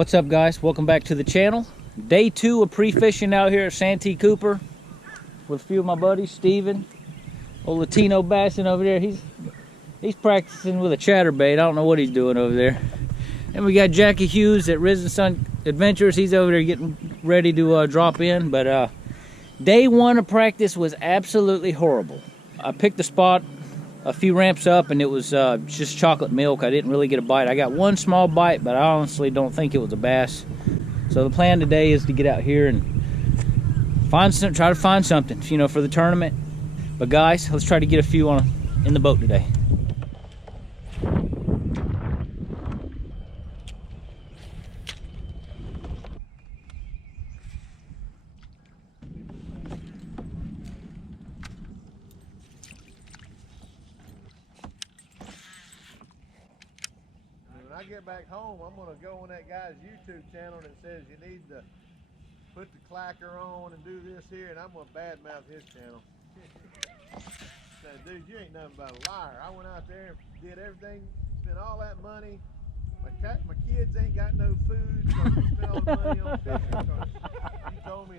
What's up, guys? Welcome back to the channel. Day 2 of pre-fishing out here at Santee Cooper with a few of my buddies. Steven, old Latino bassin over there. He's practicing with a chatterbait. I don't know what he's doing over there. And we got Jackie Hughes at Risen Sun Adventures. He's over there getting ready to drop in. But day 1 of practice was absolutely horrible. I picked the spot a few ramps up and it was just chocolate milk. I didn't really get a bite. I got one small bite, but I honestly don't think it was a bass. So the plan today is to get out here and try to find something, you know, for the tournament. But guys, let's try to get a few in the boat today. When I get back home, I'm going to go on that guy's YouTube channel that says you need to put the clacker on and do this here, and I'm going to badmouth his channel. Say, dude, you ain't nothing but a liar. I went out there and did everything, spent all that money. My kids ain't got no food, so I spent all the money on fishing because you told me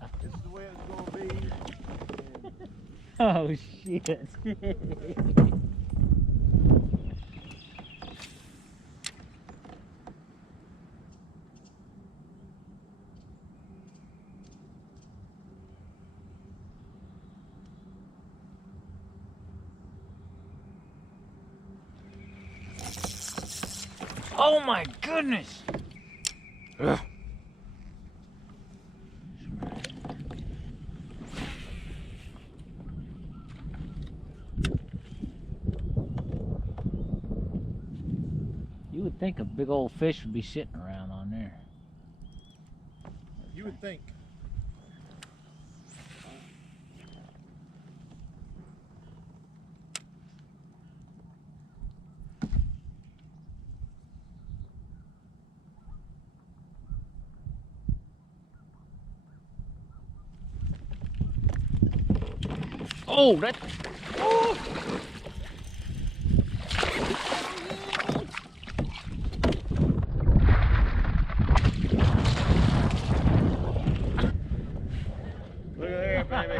that this is the way it's going to be. Oh, shit. Oh my goodness! Ugh. You would think a big old fish would be sitting around on there. You would think. Oh, that! Oh. Look at there, baby.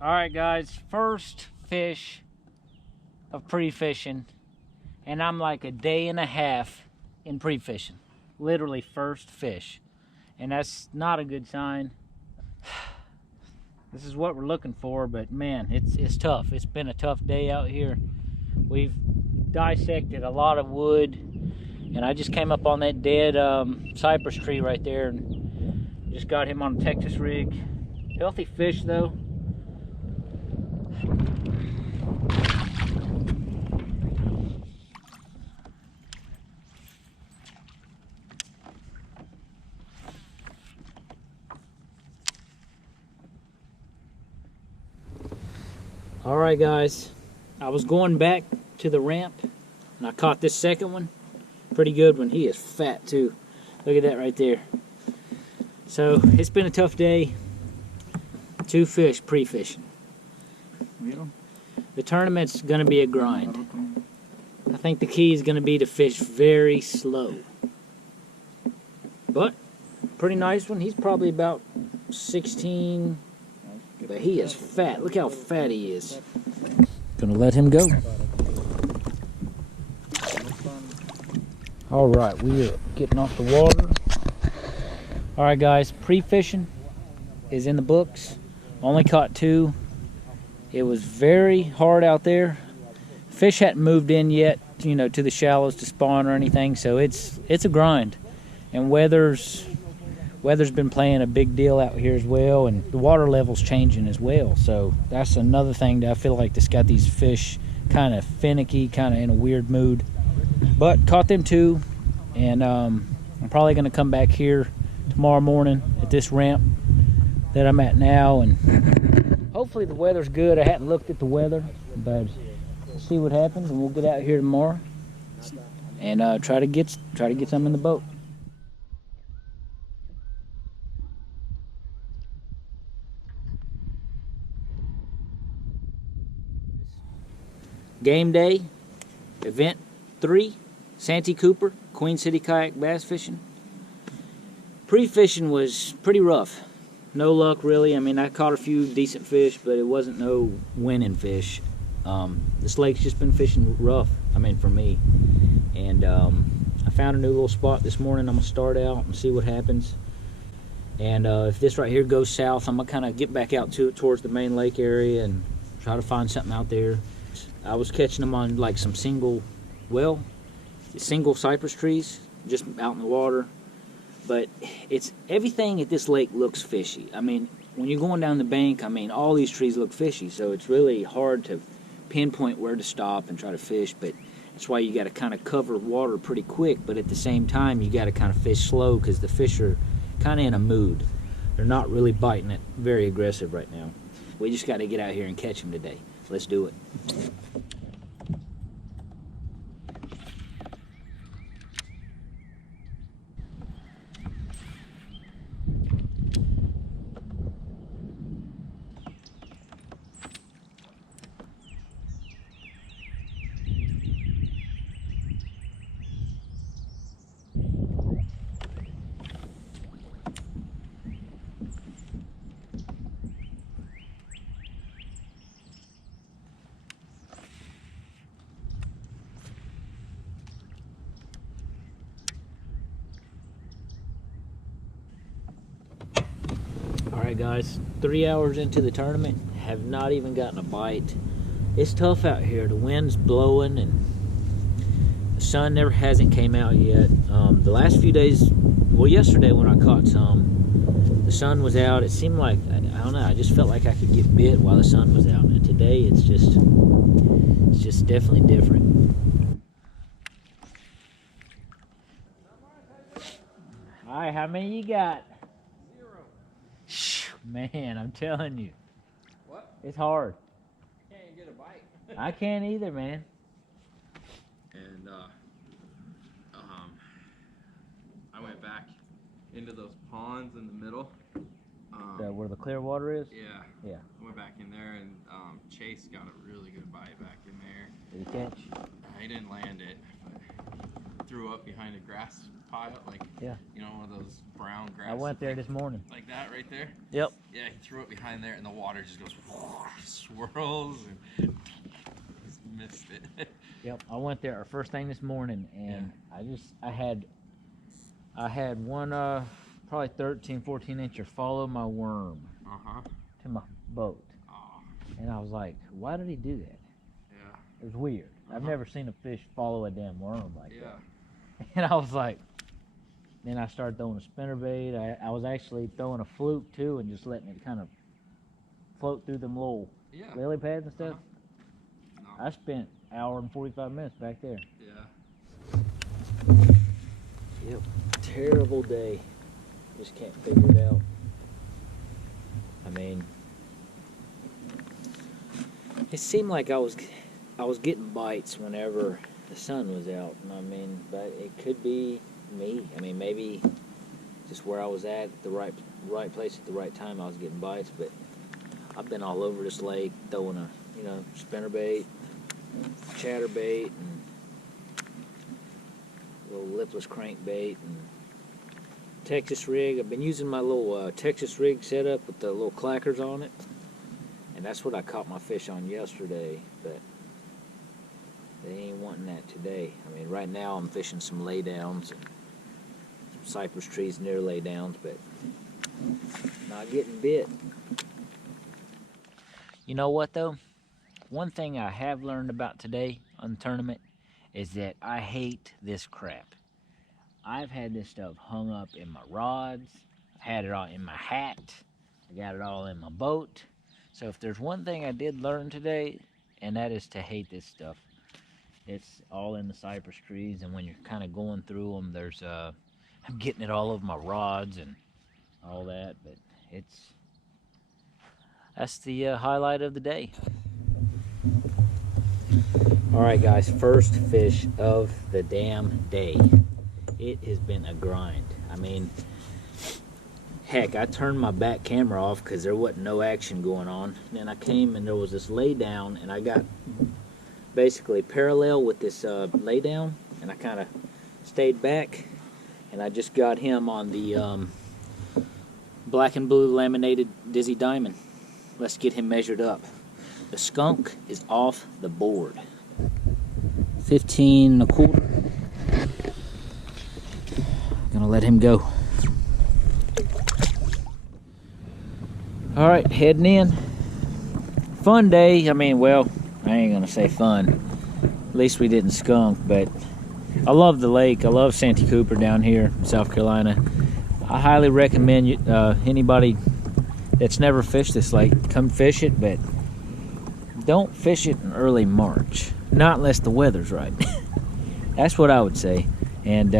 All right, guys. First fish of pre-fishing, and I'm like a day and a half in pre-fishing. Literally first fish, and that's not a good sign. This is what we're looking for, but man, it's tough. It's been a tough day out here. We've dissected a lot of wood, and I just came up on that dead cypress tree right there and just got him on a Texas rig. Healthy fish though. All right, guys, I was going back to the ramp and I caught this second one. Pretty good one. He is fat too. Look at that right there. So it's been a tough day. 2 fish pre-fishing. The tournament's gonna be a grind. I think the key is gonna be to fish very slow. But pretty nice one. He's probably about 16. But he is fat. Look how fat he is. Gonna let him go. All right, we are getting off the water. All right, guys, pre-fishing is in the books. Only caught 2. It was very hard out there. Fish hadn't moved in yet, you know, to the shallows to spawn or anything. So it's a grind, and weather's been playing a big deal out here as well, and the water level's changing as well. So that's another thing that I feel like that's got these fish kind of finicky, kind of in a weird mood. But caught them 2, and I'm probably going to come back here tomorrow morning at this ramp that I'm at now, and hopefully the weather's good. I hadn't looked at the weather, but see what happens, and we'll get out here tomorrow and try to get some in the boat. Game day, event 3, Santee Cooper, Queen City Kayak bass fishing. Pre-fishing was pretty rough. No luck really. I mean, I caught a few decent fish, but it wasn't no winning fish. This lake's just been fishing rough, I mean, for me. And I found a new little spot this morning. I'm gonna start out and see what happens. And if this right here goes south, I'm gonna kind of get back out to it towards the main lake area and try to find something out there. I was catching them on like some single cypress trees just out in the water. But it's everything at this lake looks fishy. I mean, when you're going down the bank, I mean, all these trees look fishy, so it's really hard to pinpoint where to stop and try to fish. But that's why you got to kind of cover water pretty quick, but at the same time you got to kind of fish slow, because the fish are kind of in a mood. They're not really biting it very aggressive right now. We just got to get out here and catch them today. Let's do it. Alright guys, 3 hours into the tournament, have not even gotten a bite. It's tough out here. The wind's blowing and the sun hasn't came out yet. The last few days, well, yesterday when I caught some, the sun was out. It seemed like, I don't know, I just felt like I could get bit while the sun was out. And today it's just definitely different. Alright, how many you got? Man, I'm telling you. What? It's hard. You can't get a bite. I can't either, man. And I went back into those ponds in the middle. Where the clear water is? Yeah. Yeah. I went back in there and Chase got a really good bite back in there. Did he catch? He didn't land it, but threw up behind a grass pile, like, yeah, you know, one of those brown grass. I went there this morning. Like that right there? Yep. Yeah, he threw it behind there and the water just goes swirls and just missed it. Yep, I went there first thing this morning, and yeah. I had one probably 13, 14 incher follow my worm to my boat. And I was like, why did he do that? Yeah. It was weird. I've never seen a fish follow a damn worm like that. Yeah. And I was like, then I started throwing a spinnerbait. I was actually throwing a fluke too, and just letting it kind of float through them little lily pads and stuff. No. I spent an hour and 45 minutes back there. Yeah. Yep. Terrible day. Just can't figure it out. I mean, it seemed like I was getting bites whenever the sun was out. And I mean, but it could be me. I mean, maybe just where I was at the right place at the right time, I was getting bites. But I've been all over this lake throwing a spinnerbait, chatterbait, and little lipless crankbait and Texas rig. I've been using my little Texas rig setup with the little clackers on it, and that's what I caught my fish on yesterday. But they ain't wanting that today. I mean, right now I'm fishing some laydowns and some cypress trees near laydowns, but not getting bit. You know what though? One thing I have learned about today on the tournament is that I hate this crap. I've had this stuff hung up in my rods. I've had it all in my hat. I got it all in my boat. So if there's one thing I did learn today, and that is to hate this stuff. It's all in the cypress trees, and when you're kind of going through them, there's I'm getting it all over my rods and all that, but that's the highlight of the day. All right, guys, first fish of the damn day. It has been a grind. I mean, heck, I turned my back camera off because there wasn't no action going on. And then I came and there was this lay down, and I got basically parallel with this lay down. and I kind of stayed back, and I just got him on the black and blue laminated Dizzy Diamond. Let's get him measured up. The skunk is off the board. 15 1/4. Gonna let him go. All right, heading in. Fun day. I mean, well, I ain't gonna say fun. At least we didn't skunk, but I love the lake. I love Santee Cooper down here in South Carolina. I highly recommend you, anybody that's never fished this lake, come fish it, but don't fish it in early March. Not unless the weather's right. That's what I would say. And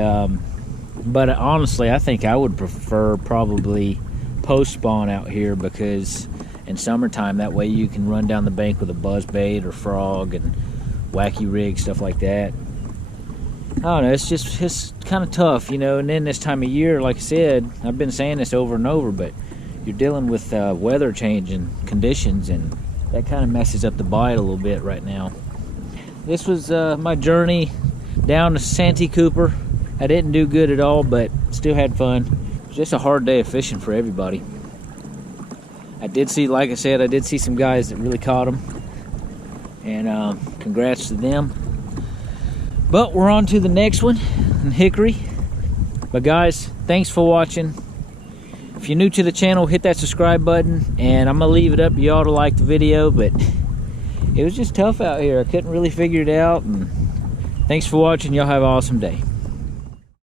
but honestly, I think I would prefer probably post spawn out here, because in summertime, that way you can run down the bank with a buzz bait or frog and wacky rig, stuff like that. I don't know, it's kind of tough, you know. And then this time of year, like I said, I've been saying this over and over, but you're dealing with weather change and conditions, and that kind of messes up the bite a little bit right now. This was my journey down to Santee Cooper. I didn't do good at all, but still had fun. It was just a hard day of fishing for everybody. I did see, like I said, I did see some guys that really caught them, and congrats to them. But we're on to the next one in Hickory. But guys, thanks for watching. If you're new to the channel, hit that subscribe button, and I'm gonna leave it up to y'all to like the video, but it was just tough out here. I couldn't really figure it out, and thanks for watching. Y'all have an awesome day.